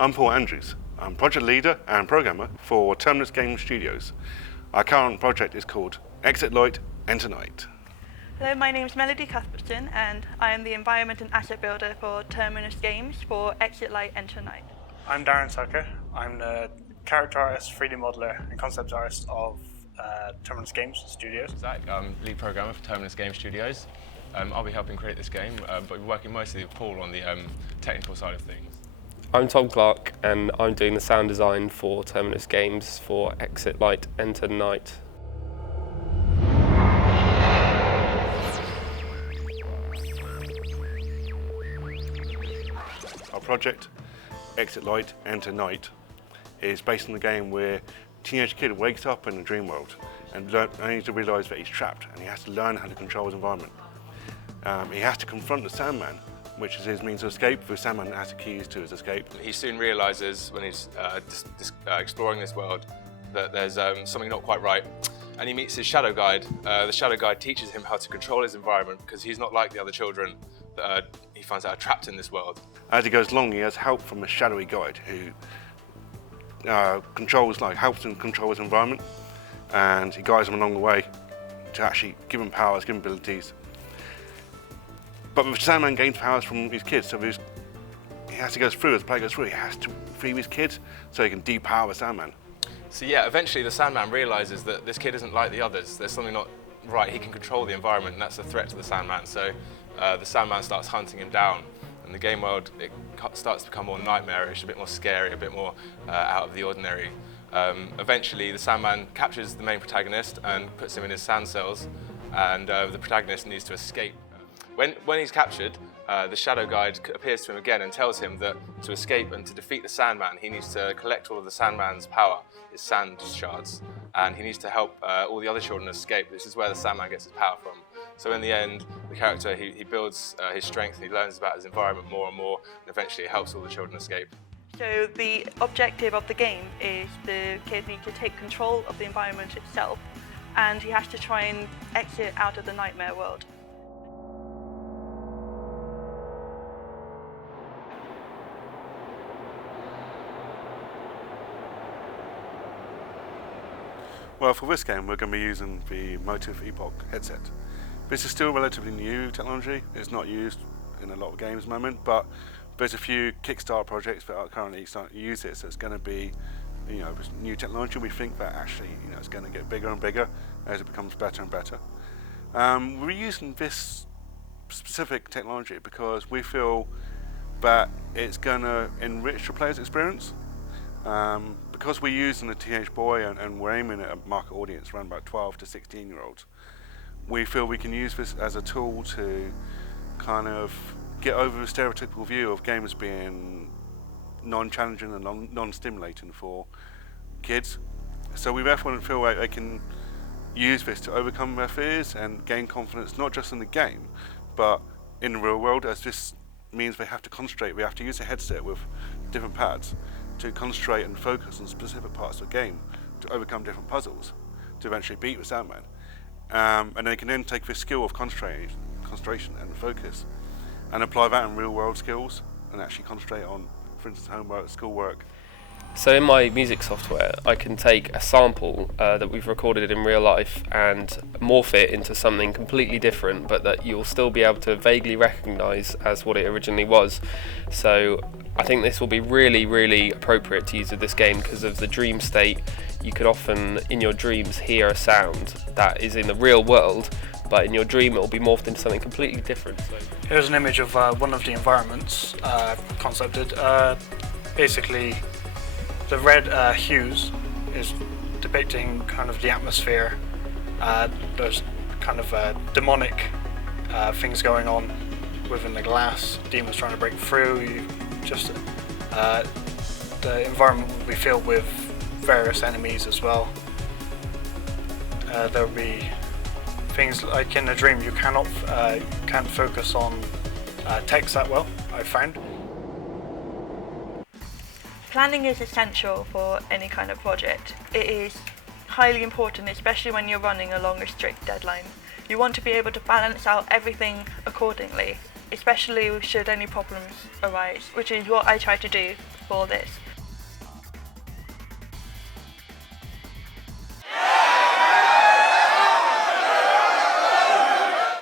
I'm Paul Andrews. I'm project leader and programmer for Terminus Game Studios. Our current project is called Exit Light, Enter Night. Hello, my name is Melody Cuthbertson and I am the environment and asset builder for Terminus Games for Exit Light, Enter Night. I'm Darren Tucker. I'm the character artist, 3D modeler and concept artist of Terminus Games Studios. Zach, I'm lead programmer for Terminus Game Studios. I'll be helping create this game, but we're working mostly with Paul on the technical side of things. I'm Tom Clark and I'm doing the sound design for Terminus Games for Exit Light, Enter Night. Our project, Exit Light, Enter Night, is based on the game where a teenage kid wakes up in a dream world and only to realise that he's trapped and he has to learn how to control his environment. He has to confront the Sandman, which is his means of escape. The Sandman has the keys to his escape. He soon realises when he's exploring this world that there's something not quite right, and he meets his shadow guide. The shadow guide teaches him how to control his environment because he's not like the other children that he finds out are trapped in this world. As he goes along, he has help from a shadowy guide who helps him control his environment, and he guides him along the way to actually give him powers, give him abilities. But the Sandman gains powers from his kids, so he has to go through, as the player goes through, he has to free his kids so he can depower the Sandman. So yeah, eventually the Sandman realises that this kid isn't like the others. There's something not right. He can control the environment, and that's a threat to the Sandman. So the Sandman starts hunting him down, and the game world starts to become more nightmarish, a bit more scary, a bit more out of the ordinary. Eventually the Sandman captures the main protagonist and puts him in his sand cells, and the protagonist needs to escape. When he's captured, the Shadow Guide appears to him again and tells him that to escape and to defeat the Sandman, he needs to collect all of the Sandman's power, his sand shards, and he needs to help all the other children escape. This is where the Sandman gets his power from. So in the end, the character, he builds his strength, and he learns about his environment more and more, and eventually it helps all the children escape. So the objective of the game is the kid needs to take control of the environment itself, and he has to try and exit out of the nightmare world. Well, for this game, we're going to be using the Motive Epoch headset. This is still relatively new technology. It's not used in a lot of games at the moment, but there's a few Kickstarter projects that are currently starting to use it. So it's going to be, this new technology. We think that actually, it's going to get bigger and bigger as it becomes better and better. We're using this specific technology because we feel that it's going to enrich the player's experience. Because we're using a teenage boy and we're aiming at a market audience around about 12 to 16-year-olds, we feel we can use this as a tool to kind of get over the stereotypical view of games being non-challenging and non-stimulating for kids. So we therefore feel like they can use this to overcome their fears and gain confidence, not just in the game, but in the real world, as this means they have to concentrate. We have to use a headset with different pads to concentrate and focus on specific parts of the game to overcome different puzzles to eventually beat the Sandman. And they can then take this skill of concentration and focus and apply that in real world skills and actually concentrate on, for instance, homework, schoolwork. So in my music software, I can take a sample that we've recorded in real life and morph it into something completely different, but that you'll still be able to vaguely recognise as what it originally was. So I think this will be really, really appropriate to use with this game because of the dream state. You could often, in your dreams, hear a sound that is in the real world, but in your dream it will be morphed into something completely different. So Here's an image of one of the environments concepted. Basically, the red hues is depicting kind of the atmosphere. There's kind of demonic things going on within the glass, demons trying to break through. The environment will be filled with various enemies as well. There will be things like in a dream you can't focus on text that well, I've found. Planning is essential for any kind of project. It is highly important, especially when you're running along a strict deadline. You want to be able to balance out everything accordingly, especially should any problems arise, which is what I try to do. for this.